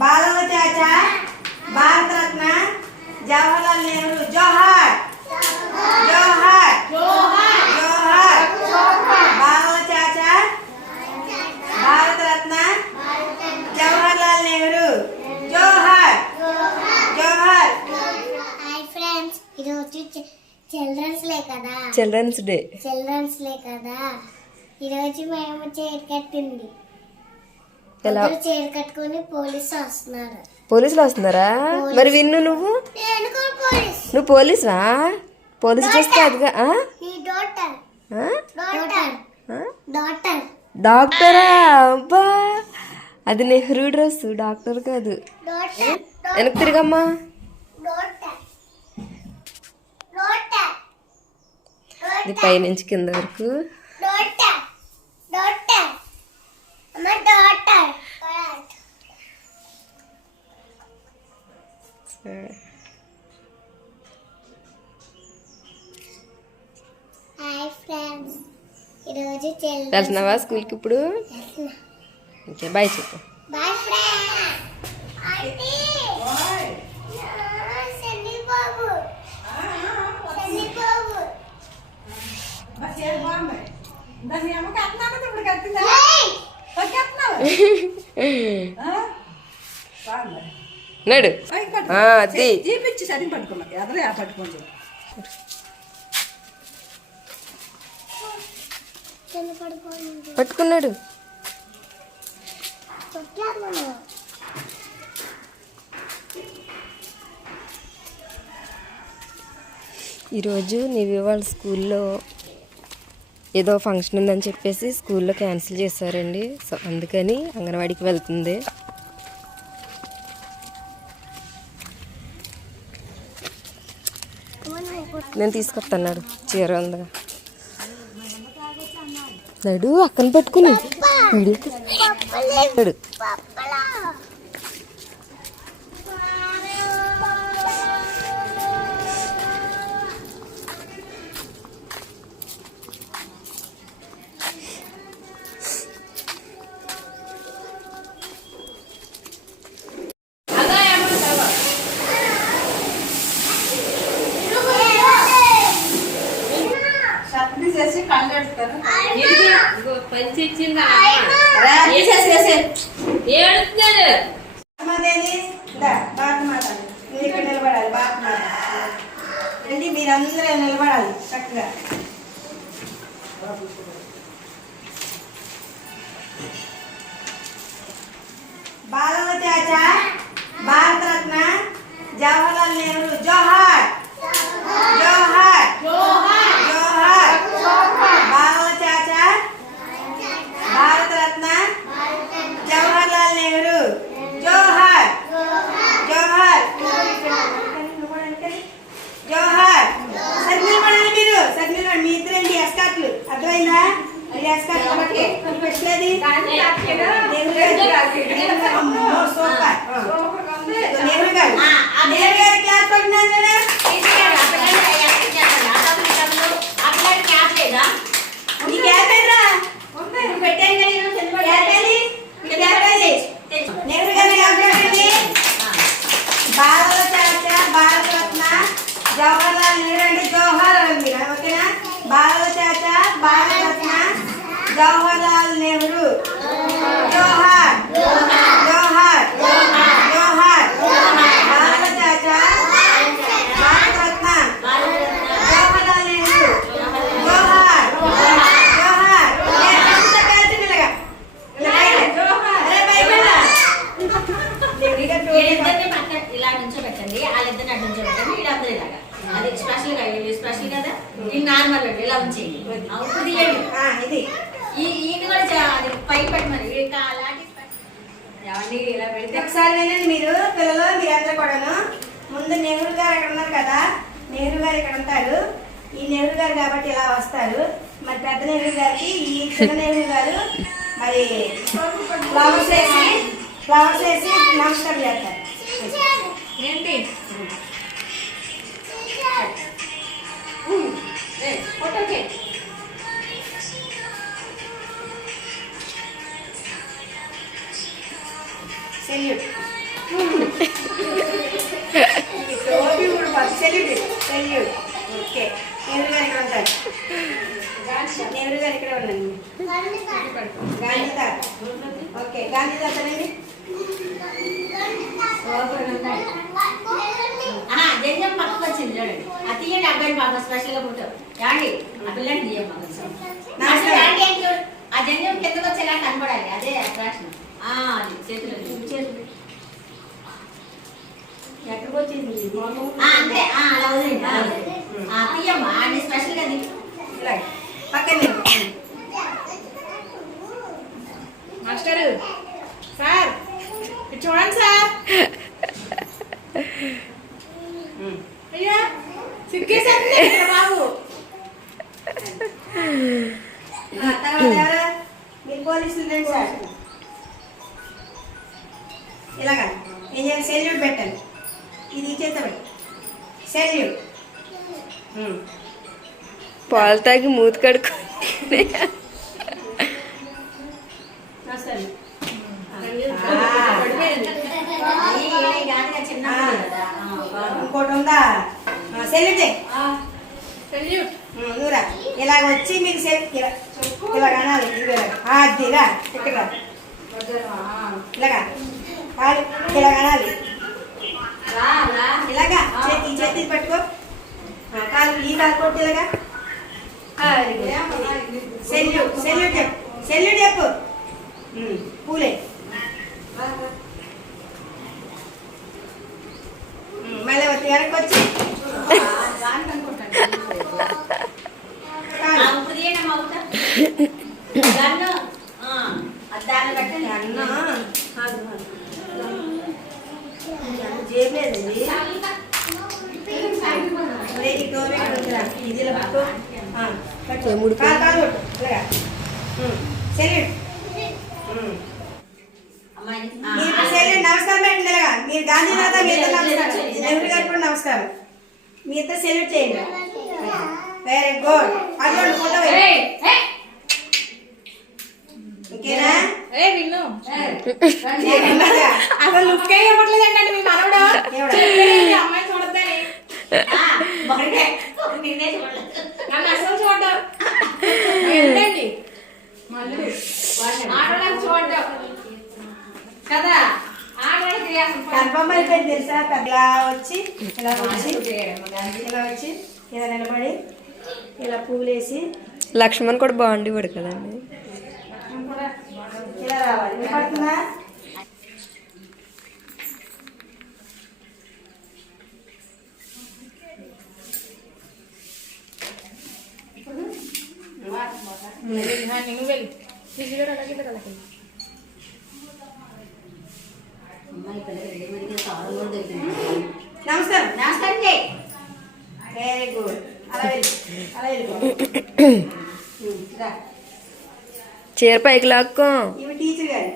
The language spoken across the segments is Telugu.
బాలల చాచా భారత రత్న జవహర్లాల్ నెహ్రూ జోహార్ జోహార్ జోహార్ బాలల చాచా భారత రత్న జవహర్లాల్ నెహ్రూ జోహార్ జోహార్. హాయ్ ఫ్రెండ్స్, ఈరోజు చిల్డ్రన్స్ డే కదా. ఈరోజు మేము చీర కట్టింది. చీర కట్టుకుని పోలీసులు వస్తున్నారా? మరి విన్ను నువ్వు పోలీసువా? పోలీసు చేస్తే అదిగా డాక్టరా? అబ్బా, అది నెహ్రూ డ్రెస్, డాక్టర్ కాదు. వెనక్కి తిరిగమ్మా. ఇది పైనుంచి కింద వరకు. హాయ్ ఫ్రెండ్స్, ఈరోజు వెళ్తున్నావా స్కూల్కి ఇప్పుడు? ఓకే, బాయ్ చెప్పు. బాయ్ నడు. అది పట్టుకున్నాడు. ఈరోజు నీవి వాళ్ళ స్కూల్లో ఏదో ఫంక్షన్ ఉందని చెప్పేసి స్కూల్లో క్యాన్సిల్ చేశారండి. సో అందుకని అంగన్వాడికి వెళ్తుంది. నేను తీసుకొస్తున్నాడు, చీర ఉందిగా. నడు, అక్కని పట్టుకుని వీడియో. నిలబడాలి బాగా అండి, మీరందరూ నిలబడాలి చక్కగా. బాలల చాచా భారత రత్న జవహర్లాల్ నెహ్రూ జోహార్ జోహార్ జోహార్. బాలల చాచా భారత రత్న జవహర్లాల్ నెహ్రూ జోహార్ జోహార్ జోహార్. సగ్నిల్ పడాలి మీరు, సగ్నిల్ మీ ఇద్దరండి ఎస్కాట్లు, అర్థమైందా? ఎస్కాట్లు బట్టి పెట్టలేదు. సూపర్. నెహ్రూ గారు, నెహ్రూ గారి క్లాస్ పట్టినాను కదా. నీ క్యాప్ ఏదిరా? పెట్టాను కదా నెహ్రూ గారి క్లాస్ పెట్టండి. బాలల చాచా భారత రత్న జవహర్లాల్ నెహ్రూ అంటే జోహార్ అని మీరు, ఓకేనా? బాలల చాచా భారత రత్న జవహర్లాల్ నెహ్రూ జోహార్ జోహార్ జోహార్. బాలల చాచా భారత రత్న జవహర్లాల్ నెహ్రూ జోహార్ జోహార్. ఇలా నుంచో పెట్టండి, వాళ్ళిద్దరిని అటు నుంచో పెట్టండి, వీళ్ళందరూ ఇలాగా. అది స్పెషల్ గా, స్పెషల్ కదా. ఇది నార్మల్ ఇలా ఉంచేయండి. ఇది కూడా పై పెట్టమని ఏమండి ఇలా పెడితే. ఒకసారి వినండి మీరు పిల్లలు, మీరందరూ కూడాను. ముందు నెహ్రూ గారు అక్కడ ఉన్నారు కదా, నెహ్రూ గారు ఇక్కడ ఉంటారు. ఈ నెహ్రూ గారు కాబట్టి ఇలా వస్తారు. మరి పెద్ద నెహ్రూ గారికి ఈ చిన్న నెహ్రూ గారు మరి ఫ్లవర్స్ వేసి నమస్కారం చేస్తారు. ఏంటి సెల్యూట్. టోపీ కూడా ఫస్ట్ సెల్యూట్. ఓకే, నెహ్రూ గారు ఇక్కడ ఉంటారు. నెహ్రూ గారు ఇక్కడ ఉండండి. గాంధీ తాత. ఓకే, గాంధీ తాత రండి. జంజం పక్కకు వచ్చింది చూడండి. ఆ తీయండి అబ్బాయిని బాగా స్పెషల్గా ఫోటో యాండి. ఆ పిల్లని తీయం బాగా. ఆ జంజం కిందకు వచ్చేలా కనపడాలి. అదే అట్రాక్షన్. అది చేతులు ఎక్కడికి వచ్చింది? అంతే. అలా వదిలేండి. తీయమ్మా అండి స్పెషల్గా ఇలాగే పక్కనే. మాస్టరు సార్ ఇటు చూడండి సార్. అయ్యా సిగ్గేసేస్తుంది బాబు. తర్వాత ఎవరు? మీరు పోలీసులు రండి సార్. ఇలాగా ఏం చేయాలి? సెల్యూట్ పెట్టండి. ఇది చేత పెట్టి సెల్యూట్. పాలు తాగి మూతి కడుకో. ఇంకోటి ఉందా? Salute salute. నువ్వురా ఇలాగ వచ్చి మీకు ఇలాగ అనాలి. అదిరా ఇక్కడ ఇలాగా కాదు, ఇలాగ అనాలి. ఇలాగా ఈ చేతి పట్టుకో. కాలు ఈ కాలు కొట్టి ఇలాగా. సెల్యూట్ సెల్యూట్ చెప్పు. సెల్యూట్ చెప్పు. పూలే మళ్ళీ వచ్చి వెనక్కి వచ్చి చేయలేదండి. ఇది సెల్యూట్. మీరు నమస్కారం పెట్టండి. ఇలాగా మీరు గాంధీ తాత మీతో నమస్కారం. నెహ్రూ గారు కూడా నమస్కారం. మీతో సెల్యూట్ చేయండి. Very good. అదిగోండి ఫోటో. ఓకేనా? విన్ను అసలు లుక్ ఇవ్వట్లేదండి మీ మనవడు. అమ్మాయి చూడద్దని నన్ను అసలు చూడడం ఏంటండి. మళ్ళీ ఆడడానికి చూడడం కదా. ఆడడానికి కన్ఫర్మ్ అయిపోయింది తెలుసా? ఇలా వచ్చి ఇలా వచ్చి ఇలా వచ్చి ఇలా నిలబడి ఇలా పువ్వులు వేసి లక్ష్మణ్ కూడా బాగుండేవాడు కదండి. ఇలా రావాలి. వినపడుతుందా? నువ్వు వెళ్ళి తీసుకురా. నమస్కారం. నమస్కారం చేయి. Very good. అలా వెళ్ళి అలా వెళ్ళిపో. చీర పైకి లాక్కో. ఇవి టీచర్ గారు.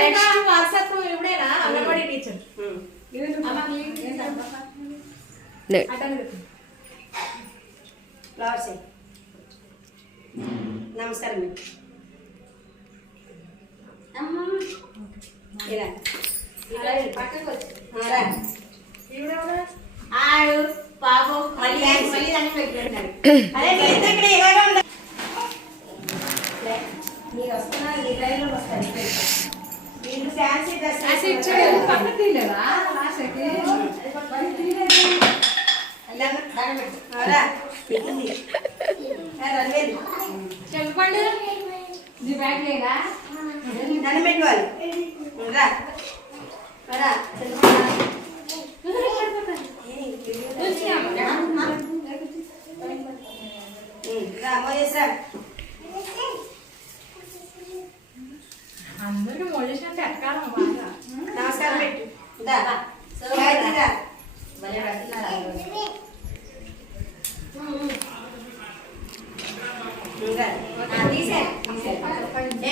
నెక్స్ట్ వాట్సాప్ ఇవిడేనా అంగన్వాడీ టీచర్. ఫ్లవర్స్ నమస్కారం. ఇలా ఇలా పక్కకు వచ్చి ఆడు పాపం మళ్ళీ మళ్ళీ దాన్ని పెట్టినారు. అదే మీ ఇద్దరు ఇక్కడ ఇలాగే ఉండాలి. మీరు వస్తున్నారు, మీ ట్రైన్లో వస్తారు. మీరు ఫ్యాన్సీ డ్రెస్ చెప్పండి. బ్యాగ్ లేదా దండం పెట్టుకోవాలి. రా రా అందరికి మోజేషన్ అంటే ఎక్కాలం బాగా. నమస్కారం పెట్టు. దా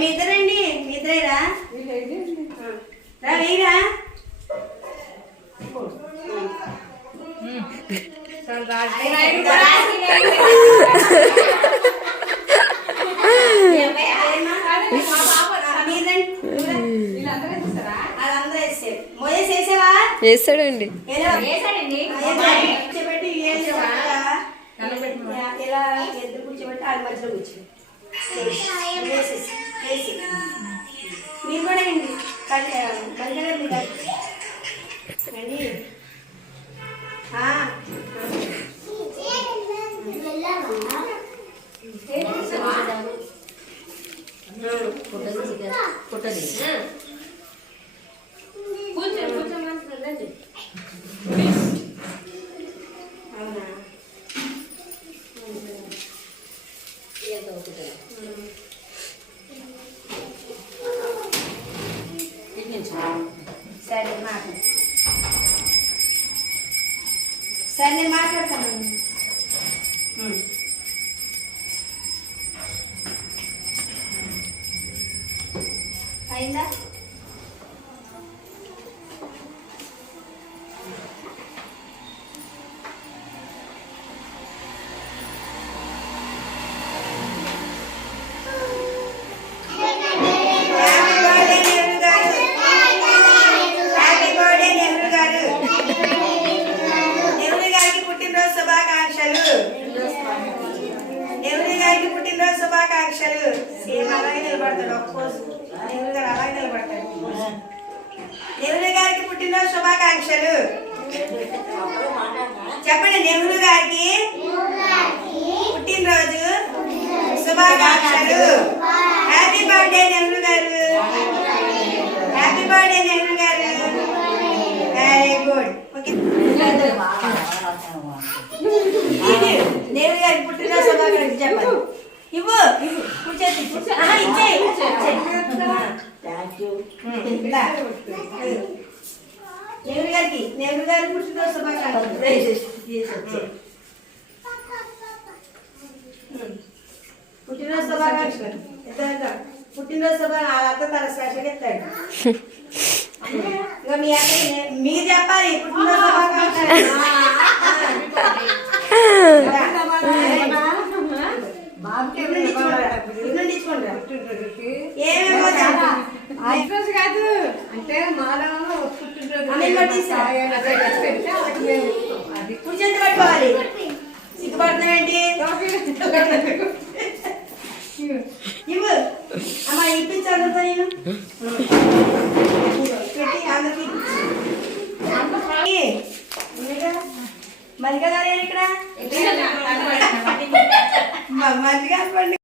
మీ ఇద్దరండి. మీ ఇద్దరేరా? రా వేయరా. మీరండి. వీళ్ళందరూ చూస్తారా? వాళ్ళందరూ వేసారు. మోయేసి వేసావా? వేసాడండి. ఎలా? వేసాడండి. కూర్చోబెట్టి ఏం చక్కగా ఇలా ఎదురు కూర్చోబెట్టి వాళ్ళ మధ్యలో కూర్చో. వేసేసి వేసి మీరు కూడా అండి కలిగారు మీరు అండి. ఫోటో తీసి అవునా? సరే మాట్లాడు. సరే నేను మాట్లాడతాను. అయిందా? హ్యాపీ బర్త్డే నెహ్రూ గారు. నెహ్రూ గారికి పుట్టినరోజు శుభాకాంక్షలు. నెహ్రూ గారికి పుట్టినరోజు శుభాకాంక్షలు. సేమ్ అలాగే నిలబడతాడు. ఒక పోజు నెహ్రూ గారు అలాగే నిలబడతాడు. నెహ్రూ గారికి పుట్టినరోజు శుభాకాంక్షలు చెప్పండి. నెహ్రూ గారికి పుట్టినరోజు శుభాకాంక్షలు. హ్యాపీ బర్త్డే నెహ్రూ గారు. హ్యాపీ బర్త్డే నెహ్రూ గారు. Very good. ఓకే, నెహ్రూ గారికి పుట్టినరోజు శుభాకాంక్షలు చెప్పండి. ఇవ్వు కూర్చోండి. ఇచ్చేయి. నెహ్రూ గారికి పుట్టినరోజు శుభాకాంక్షలు. పుట్టినరోజు శుభాకాంక్షలు. పుట్టినరోజు వాళ్ళంతా తన స్పెషల్గా ఇస్తాడు. ఇంకా మీ అక్క మీరు చెప్పాలి పుట్టినరోజు శుభాకాంక్షలు. ఏమేమో రోజు కాదు అంటే మాలో పుట్టినరోజు కూర్చొని పట్టుకోవాలి. సిగ్గుపడుతున్నావేంటి? ఇవ్వు అమ్మా, ఇప్పించాలి నేను.